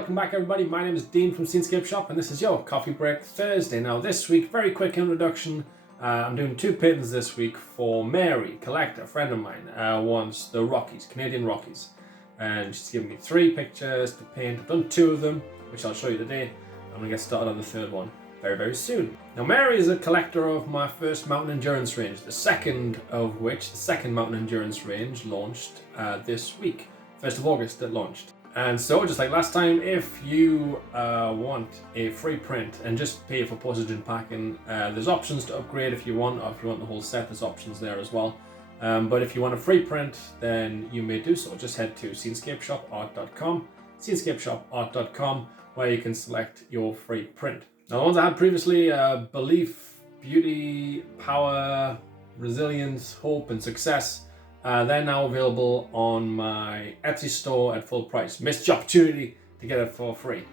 welcome back everybody. My name is Dean from Scenescapeshop and this is your Coffee Break Thursday. Now this week, very quick introduction. I'm doing two paintings this week for Mary, collector, a friend of mine, wants the Rockies, Canadian Rockies. And she's given me 3 pictures to paint. I've done 2 of them, which I'll show you today. I'm going to get started on the 3rd one very, very soon. Now Mary is a collector of my first mountain endurance range, the second mountain endurance range launched this week. 1st of August it launched. And so, just like last time, if you want a free print and just pay for postage and packing, there's options to upgrade if you want, or if you want the whole set, there's options there as well. But if you want a free print, then you may do so. Just head to scenescapeshopart.com, scenescapeshopart.com, where you can select your free print. Now, the ones I had previously, Belief, Beauty, Power, Resilience, Hope, and Success, they're now available on my Etsy store at full price. Missed the opportunity to get it for free.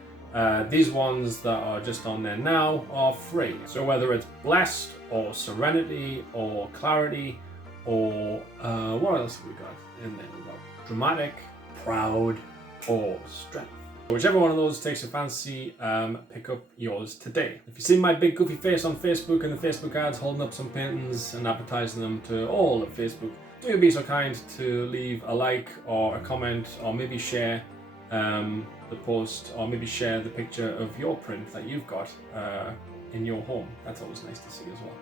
These ones that are just on there now are free. So whether it's Blessed or Serenity or Clarity or what else have we got in there? We've got Dramatic, Proud, or Strength. Whichever one of those takes your fancy, pick up yours today. If you see my big goofy face on Facebook and the Facebook ads holding up some paintings and advertising them to all of Facebook, do be so kind to leave a like or a comment, or maybe share the post, or maybe share the picture of your print that you've got in your home. That's always nice to see as well.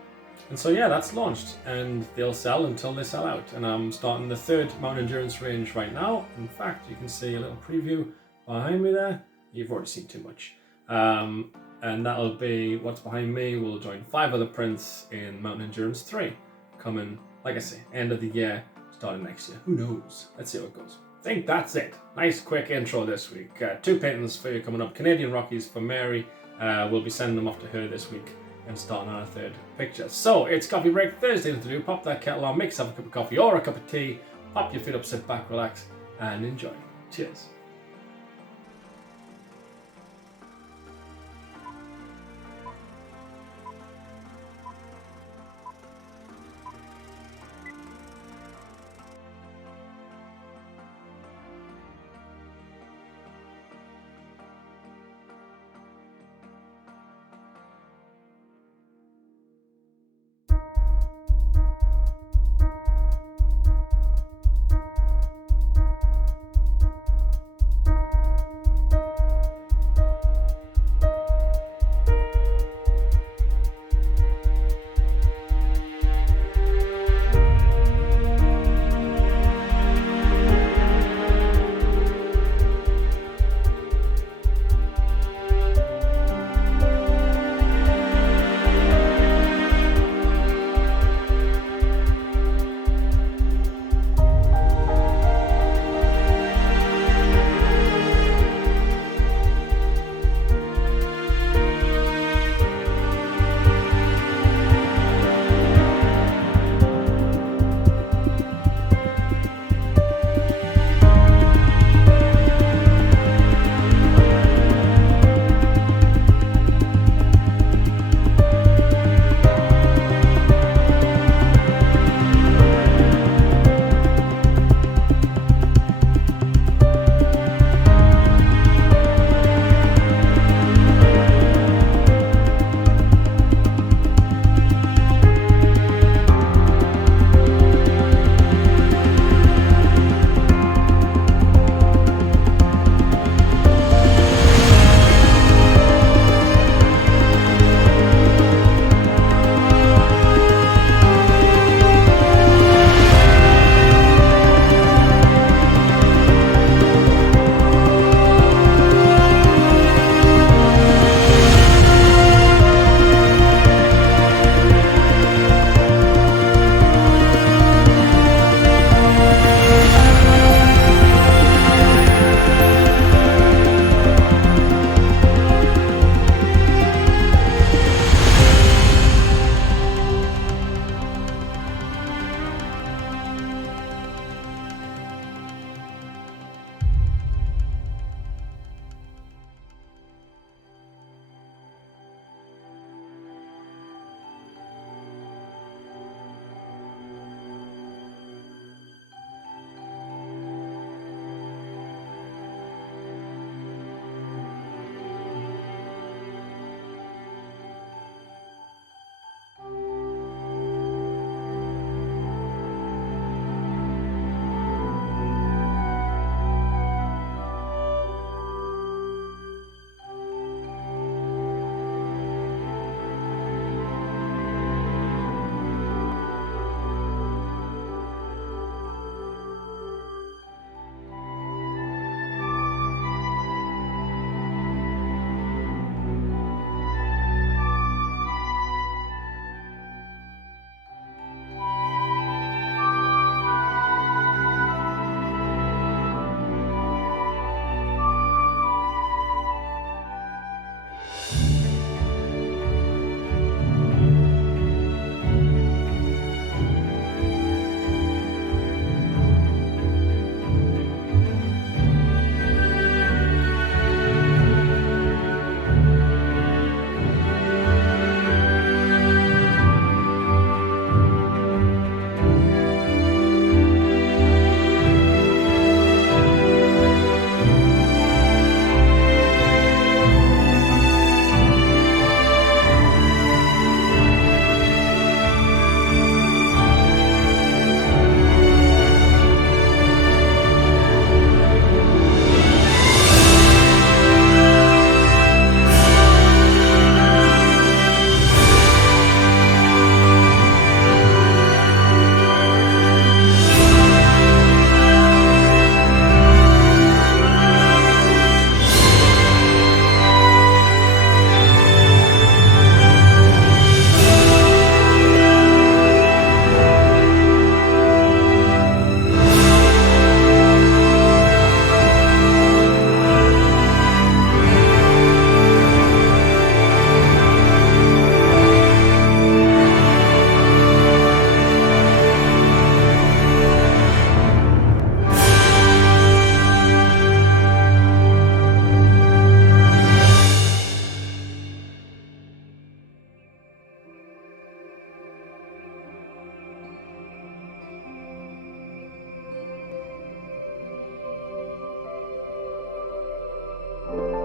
And so yeah, that's launched and they'll sell until they sell out. And I'm starting the 3rd mountain endurance range right now. In fact, you can see a little preview behind me there. You've already seen too much. And that'll be what's behind me. We'll join 5 other prints in Mountain Endurance 3 coming, like I say, end of the year, starting next year. Who knows? Let's see how it goes. I think that's it. Nice quick intro this week. 2 paintings for you coming up. Canadian Rockies for Mary. We'll be sending them off to her this week and starting on our 3rd picture. So it's Coffee Break Thursday to do. Pop that kettle on, make yourself a cup of coffee or a cup of tea. Pop your feet up, sit back, relax, and enjoy. Cheers. you.